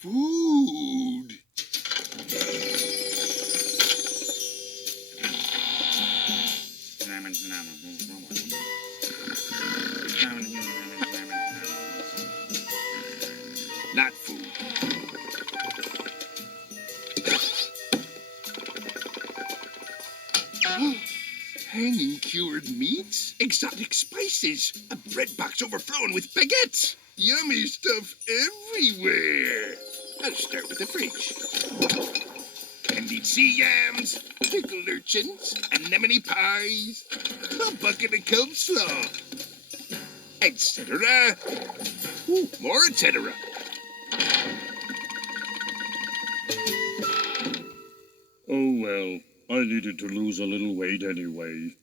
Food. Not food. Hanging cured meats, exotic spices, a bread box overflowing with baguettes. Yummy stuff everywhere. I'll start with the fridge. Candied sea yams, pickled urchins, anemone pies, a bucket of coleslaw, etc. More etc. Oh well, I needed to lose a little weight anyway.